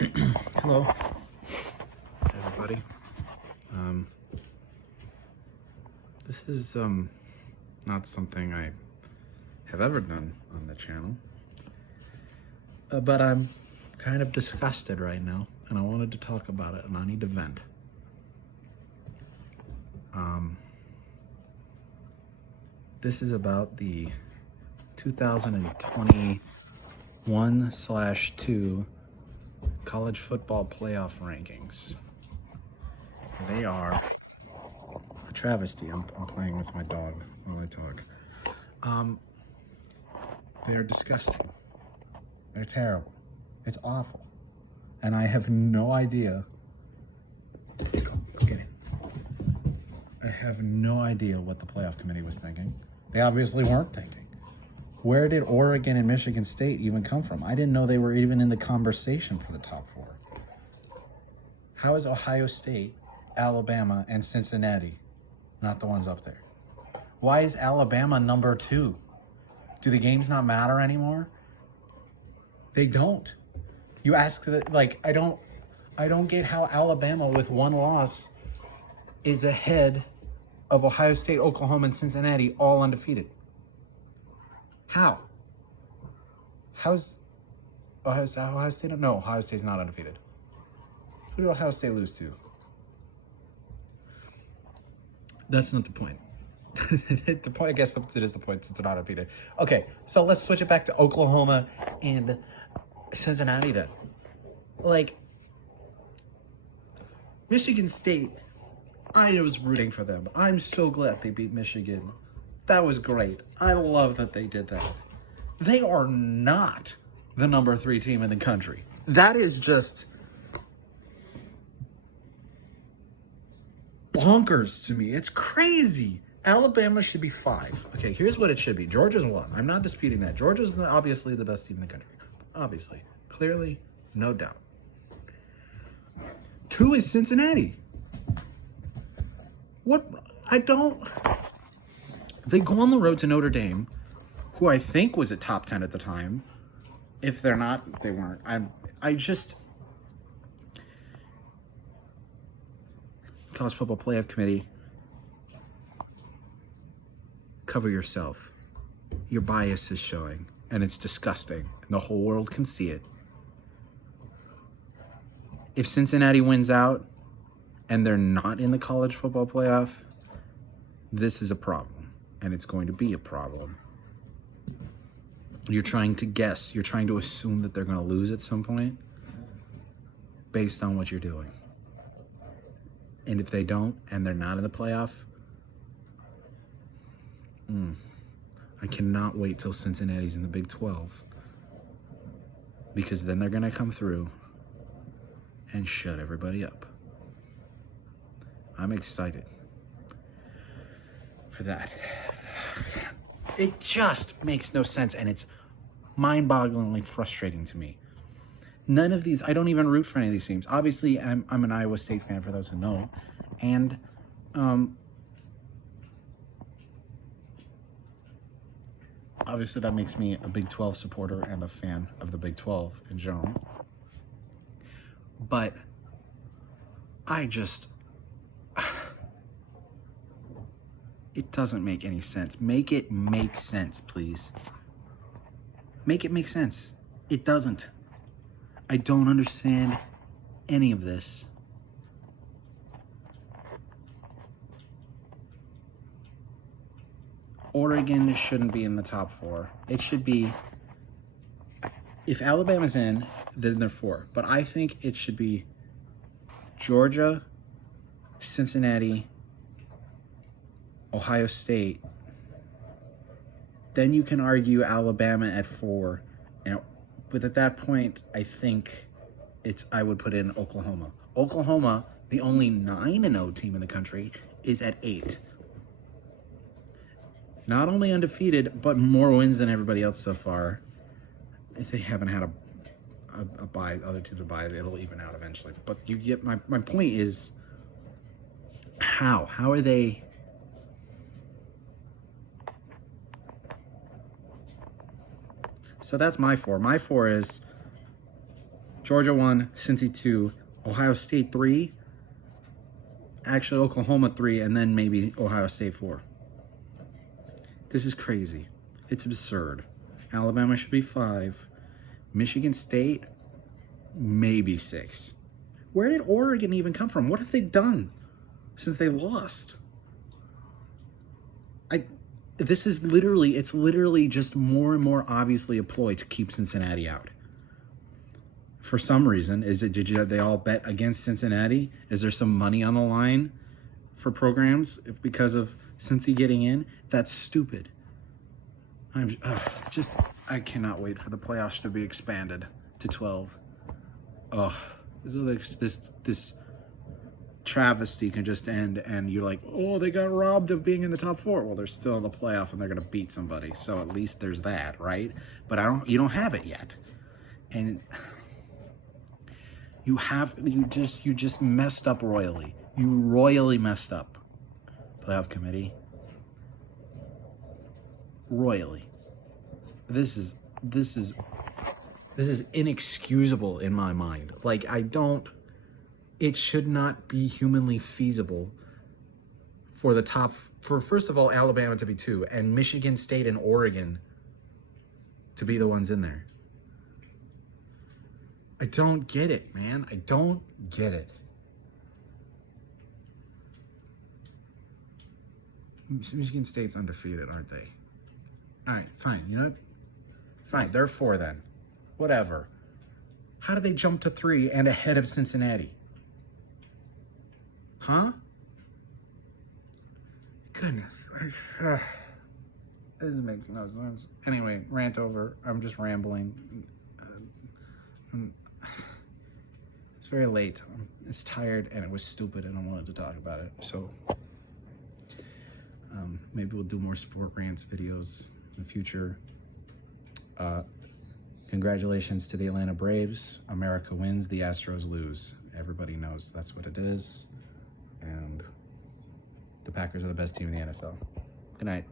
Hello, everybody. This is not something I have ever done on the channel, but I'm kind of disgusted right now, and I wanted to talk about it, and I need to vent. This is about the 2021/2 college football playoff rankings. They are a travesty. I'm playing with my dog while I talk. They're disgusting. They're terrible. It's awful. And I have no idea. Go get it. I have no idea what the playoff committee was thinking. They obviously weren't thinking. Where did Oregon and Michigan State even come from? I didn't know they were even in the conversation for the top four. How is Ohio State, Alabama, and Cincinnati not the ones up there? Why is Alabama number 2? Do the games not matter anymore? They don't. You ask, I don't get how Alabama with one loss is ahead of Ohio State, Oklahoma, and Cincinnati, all undefeated. How? How's Ohio State? No, Ohio State's not undefeated. Who did Ohio State lose to? That's not the point. The point, I guess it is the point since they're not undefeated. Okay, so let's switch it back to Oklahoma and Cincinnati then. Michigan State, I was rooting for them. I'm so glad they beat Michigan. That was great. I love that they did that. They are not the number 3 team in the country. That is just bonkers to me. It's crazy. Alabama should be 5. Okay, here's what it should be. Georgia's 1. I'm not disputing that. Georgia's obviously the best team in the country. Obviously. Clearly, no doubt. 2 is Cincinnati. What? They go on the road to Notre Dame, who I think was a top 10 at the time. If they're not, they weren't. College Football Playoff Committee, cover yourself. Your bias is showing, and it's disgusting, and the whole world can see it. If Cincinnati wins out, and they're not in the college football playoff, this is a problem, and it's going to be a problem. You're trying to guess. You're trying to assume that they're going to lose at some point based on what you're doing. And if they don't, and they're not in the playoff, I cannot wait till Cincinnati's in the Big 12, because then they're going to come through and shut everybody up. I'm excited for that. It just makes no sense, and it's mind-bogglingly frustrating to me. None of these, I don't even root for any of these teams. Obviously, I'm an Iowa State fan, for those who know, and obviously that makes me a Big 12 supporter and a fan of the Big 12 in general. But it doesn't make any sense. Make it make sense, please. Make it make sense. It doesn't. I don't understand any of this. Oregon shouldn't be in the top 4. It should be, if Alabama's in, then they're 4. But I think it should be Georgia, Cincinnati, Ohio State. Then you can argue Alabama at 4. But at that point, I think I would put in Oklahoma. Oklahoma, the only 9-0 team in the country, is at 8. Not only undefeated, but more wins than everybody else so far. If they haven't had a bye, other teams to bye, it'll even out eventually. But you get my point is, how are they? So that's my 4. My 4 is Georgia 1, Cincy 2, Ohio State 3, actually Oklahoma 3, and then maybe Ohio State 4. This is crazy. It's absurd. Alabama should be 5. Michigan State, maybe 6. Where did Oregon even come from? What have they done since they lost? It's literally just more and more obviously a ploy to keep Cincinnati out. For some reason, did they all bet against Cincinnati? Is there some money on the line for programs because of Cincy getting in? That's stupid. I cannot wait for the playoffs to be expanded to 12. This travesty can just end, and you're like, oh, they got robbed of being in the top 4. Well, they're still in the playoff, and they're gonna beat somebody. So at least there's that, right? But you don't have it yet, and you just messed up royally. You royally messed up, playoff committee. Royally. This is inexcusable in my mind. Like, it should not be humanly feasible for first of all, Alabama to be 2 and Michigan State and Oregon to be the ones in there. I don't get it, man. I don't get it. Michigan State's undefeated, aren't they? All right, fine. You know what? Fine, they're 4 then. Whatever. How did they jump to 3 and ahead of Cincinnati? Huh? Goodness. This makes no sense. Anyway, rant over. I'm just rambling. It's very late. It's tired and it was stupid and I wanted to talk about it. So maybe we'll do more sport rants videos in the future. Congratulations to the Atlanta Braves. America wins, the Astros lose. Everybody knows that's what it is. And the Packers are the best team in the NFL. Good night.